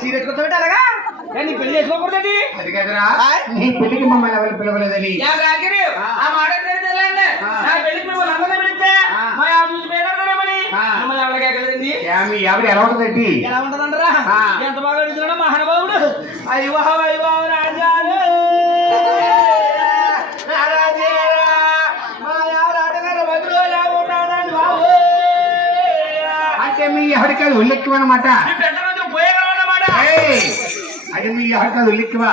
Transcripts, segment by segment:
చీర ఎత్తుకొచ్చావు అలాగా నీ పెళ్లి చేసుకోకూడదండి. అది కదరా నీ పెళ్లికి మమ్మల్ని ఎవరు పిలవలేదని ఆ మాట తెలియదండి. నా పెళ్లికి మిమ్మల్ని అందరూ పిలిస్తే మా ఆవిడ పేరెడతామని మిమ్మల్ని ఎవరికి ఎక్కలేదండి. మీ ఆవిడ ఎలా ఉంటుందండి? ఎలా ఉంటదంటారా? ఎంత బాగా అడుగుతున్నాడు మహానుభావుడు. అయ్యో అయ్యో రాజాలు అంటే మీ ఆవిడకి అది ఉల్లెక్కువన్నమాట. అది మీ ఆవిడకి అది ఉల్లెక్కువా?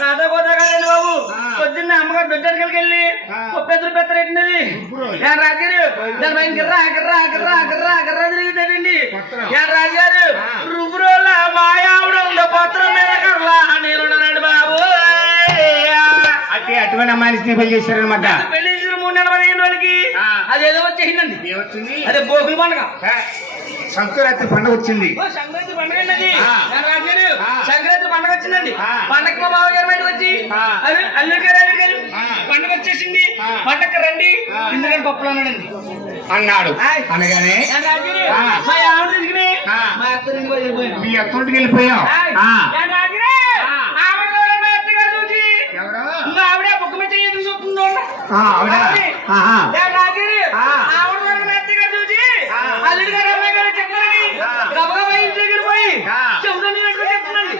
కాదా పోతా కదండి బాబు. పొద్దున్న అమ్మగారు దొడ్డడికి వెళ్ళి పెద్దలు పెద్దరెట్టినది రాజారు దాని పైన గిర్రా గిర్రా గిర్రా గిర్రా గిర్రా తిరుగుతాడండి. రాజారు రుబురోళ్ళ మాయావుడు పత్రం మీద కర్లా నేనున్నానండి బాబు. అంటే అటువంటి అమ్మాయిని పెళ్లి చేశారనమాట. పెళ్లి చేసిన 3 నెలల 15 రోజులకి అదేదో వచ్చేసిందండి. ఏమొచ్చింది? అదే భోగుల పండుగ. సంక్రాంతి పండుగ వచ్చింది. సంక్రాంతి పండుగ అండి. సంక్రాంతి పండుగ వచ్చిందండి. పండగ మా బావగారు బయటకు వచ్చి అల్లుడు గారు పండుగ వచ్చేసింది పండగ రండి ఇందులో పప్పులు అన్నాడండి. అన్నాడు. అనగానే మా ఆవిడ తీసుకుని మా అత్తరింటికి వెళ్ళిపోయాడు. మీ అత్తోటికి వెళ్ళిపోయావు. ఆవిడ బుక్క మీద ఎదురు చూస్తుందో ఆవిడ అల్లుడు గారు అమ్మాయి గారు చెప్తారని గబగబా ఇంటి దగ్గర పోయి చెబుతా నేను చెప్తున్నాండి.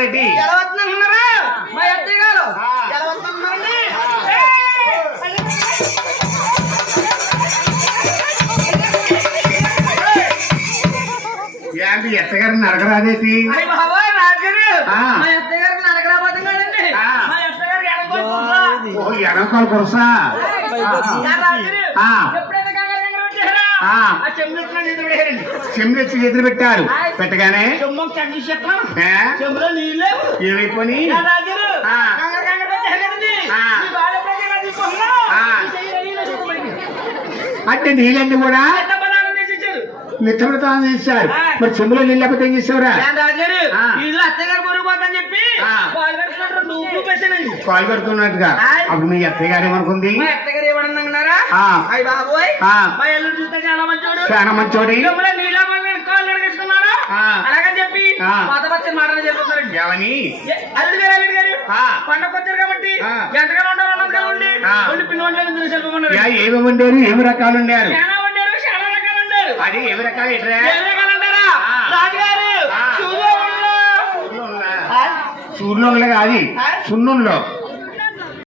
రెడ్డి ఎలా వస్తున్నారా మా అత్తయ్య గారు ఎలా వస్తున్నారండి? ఏంటి ఎత్తగారిని నరకరాదేటి? బాబాయ్ రాజుగారు మా అత్తయ్య గారికి నరకరాబోతం కాదండి. మా అత్తయ్య గారికి ఎనకాలు కొరసా ఎప్పుడైతే చెమ్మెచ్చి ఎదురు పెట్టారు. పెట్టగానే చెంబులో నీళ్ళు ఏమైపోయి అంటే నీళ్ళన్నీ కూడా మిత్రతానం చేశారు. మరి చెంబులో నీళ్ళు లేకపోతే ఏం చేసేవరా? ఇది అత్తగారు పొరుగుపోతని చెప్పి కాలు కడుతున్నట్టుగా. అప్పుడు మీ అత్తయ్య గారు ఏమనుకుంది? మా అత్తగారు ఏమన్నారా? అయ్యి బాబోయ్ మా ఎల్లు చూస్తే చాలా మంచోడు చాలా మంచోడి నీళ్ళ కాళ్ళు అడిగేసుకున్నాడు అలాగని చెప్పి పాత పచ్చని మాటలు చెప్తున్నారండి. ఏమని? అల్లుడు గారు పండగ వచ్చారు కాబట్టి ఎంతగానో ఉండాలి ఉండి పిండి వంటలు సెల్పమన్నారు. ఏమి వండారు? ఏమి రకాలు వండారు? చాలా వండారు చాలా రకాలు వండారు. అది ఏమి రకాలు అంటారా రాజుగారు? చూర్ణంలో కాదు సున్నుంలో